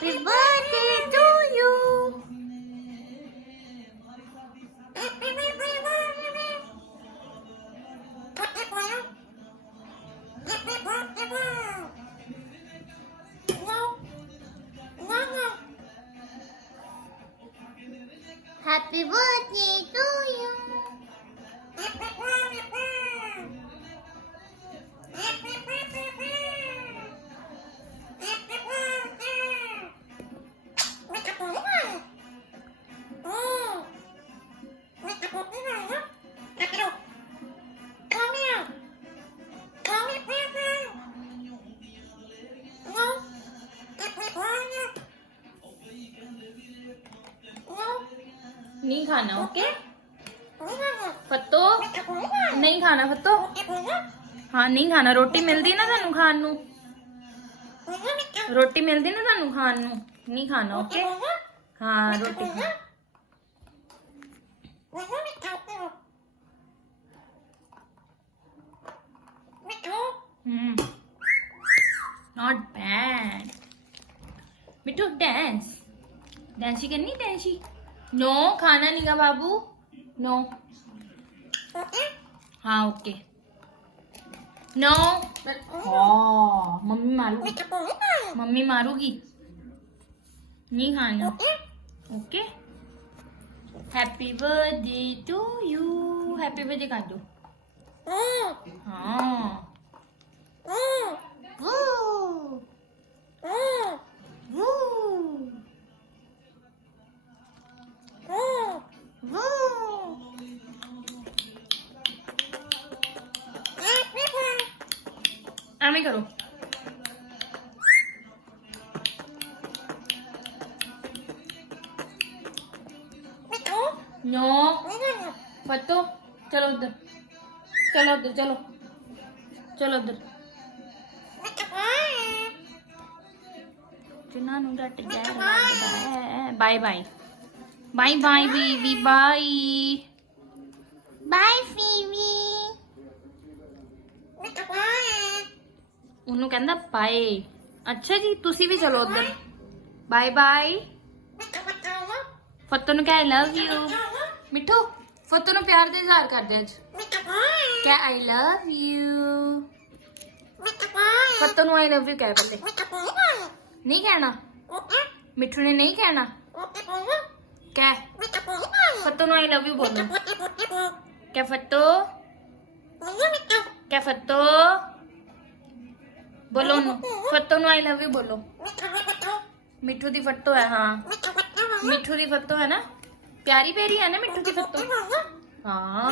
Happy birthday to you. Happy birthday to you. नहीं खाना okay फत्तो नहीं खाना फत्तो हाँ नहीं खाना रोटी मिलती ना थानू खान नू रोटी मिलती ना थानू खान नू नहीं खाना ओके हाँ रोटी नॉट बैड मिठू डांस डांसी करनी डांसी नो खाना नहीं का बाबू नो हाँ ओके नो मम्मी मारूगी मम्मी मारूगी नहीं खाना okay happy birthday to you happy birthday कर दो हाँ आमे करो नो फत्तो चलो उधर चलो उधर चलो चलो उधर चुनानू डट जाए बाय बाय बाय बाय बीवी बाय बाय फीवी ਉਹਨੂੰ ਕਹਿੰਦਾ ਬਾਏ ਅੱਛਾ ਜੀ ਤੁਸੀਂ ਵੀ ਚਲੋ ਉਧਰ ਬਾਏ ਬਾਏ ਫੱਤੋ ਨੂੰ ਕਹਿ ਆਈ ਲਵ ਯੂ ਮਿੱਠੂ ਫੱਤੋ ਨੂੰ ਪਿਆਰ ਦੇ ਇਜ਼ਹਾਰ ਕਰਦੇ ਅੱਜ ਕਹਿ ਆਈ ਲਵ ਯੂ ਫੱਤੋ ਨੂੰ ਆਈ ਲਵ ਯੂ ਕਹਿ ਪਹਿਲੇ ਨਹੀਂ ਕਹਿਣਾ ਮਿੱਠੂ ਨੇ ਨਹੀਂ ਕਹਿਣਾ ਕਹਿ ਫੱਤੋ ਨੂੰ ਆਈ ਲਵ ਯੂ ਬੋਲੋ ਕਹਿ ਫੱਤੋ ਕਹਿ ਫੱਤੋ बोलो फत्तो नु आई लव यू बोलो मिठू दी फत्तो है हाँ मिठू दी फत्तो है ना प्यारी प्यारी है ना मिठू दी फत्तो हाँ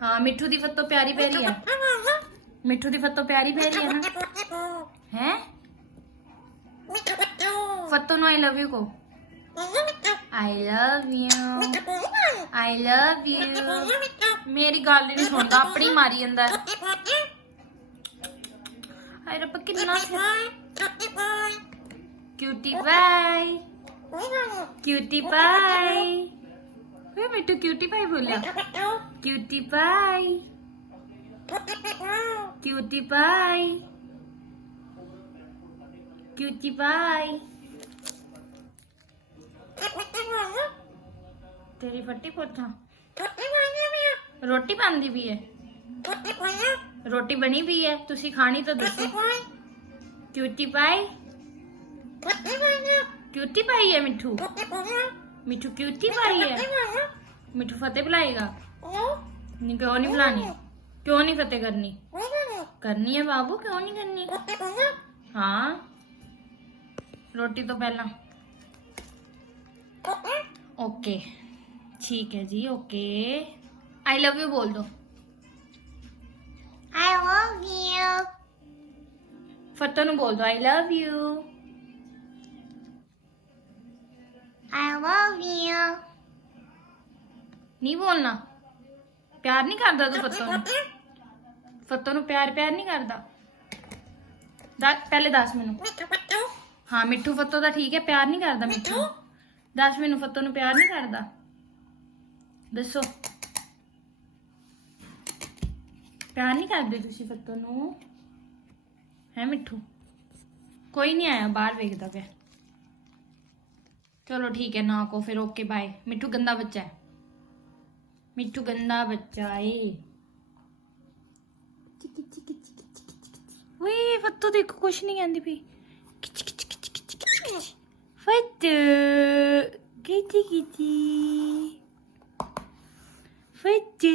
हाँ मिठू दी फत्तो प्यारी प्यारी है मिठू दी फत्तो प्यारी प्यारी है ना हैं फत्तो नु आई लव यू को आई लव यू मेरी गल नहीं सुनता अपनी मारी जांदा हाय रब्बा कितना cutie bye cutie bye Mithu cutie bye बोलिया cutie bye cutie bye cutie bye तेरी फट्टी पोथा रोटी बनती भी है रोटी बनी भी है तुसी खानी तो दसो क्यूटी पाई क्यूटी पाई है मिठू मिठू क्यूटी पाई है मिठू फतेह बुलाएगा नहीं क्यों नहीं बुलानी क्यों नहीं फतेह करनी करनी है बाबू क्यों नहीं करनी हाँ रोटी तो पहला ओके ठीक है जी ओके आई लव यू बोल दो I love you. फत्तो नु बोल दो I love you. I love you. नहीं बोलना प्यार नहीं करता तू फत्तो नु प्यार नहीं करता पहले दस मैनू हाँ मिठू फत्तो दा ठीक है प्यार नहीं करता मिठू दस मैनू फत्तो नु प्यार नहीं करता दसो प्यार नहीं करते तुसी फत्तो नू है मिठू कोई नहीं आया बाहर वेखदा पे चलो ठीक है ना को फिर ओके बाय। मिठू गंदा बच्चा है, मिठू गंदा बच्चा है। वे फत्तू देखो कुछ नहीं कहती पी। फत्तू किची किची फत्तू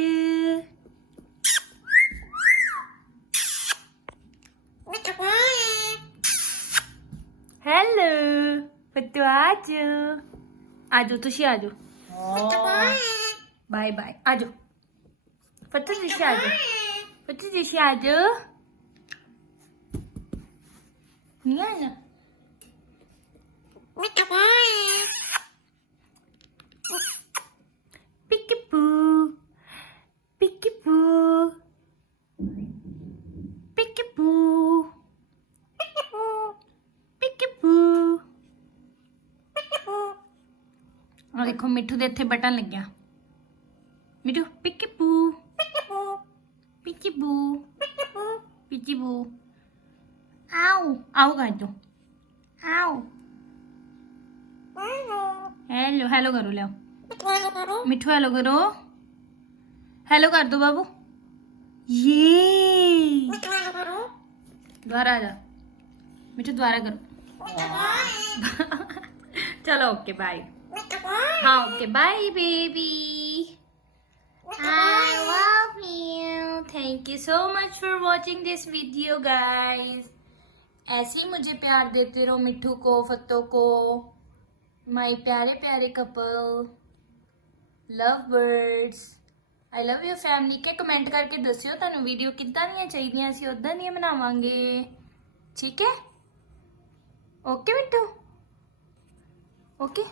हेलो फत्तू आजो आजो तुसी आजो बाय बाय आजो फत्तू तुसी आजो फत्तू तुसी आजो नहीं आना पिकी-पू पिकी-पू पिकी-पू पिकी-पू। और देखो मिठू दे इत्थे बटन लग गया। मिठू पिकी-पू पिकी-पू पिकी-पू आओ आओ कर दो आओ। हेलो हेलो करो लो मिठू हेलो करो हेलो कर दो बाबू। ये दोबारा आ जा मिठू दोबारा करो। चलो ओके बाय। हाँ okay bye baby I love you. Thank you so much for watching this video guys. ऐसे ही मुझे प्यार देते रहो मिठू को फत्तो को माय प्यारे प्यारे couple love birds. I love you family के कमेंट करके दसियो तुहानू वीडियो किद्दां दियां चाहीदियां असीं उद्दां दियां बनावांगे ठीक है। ओके मिठू ओके।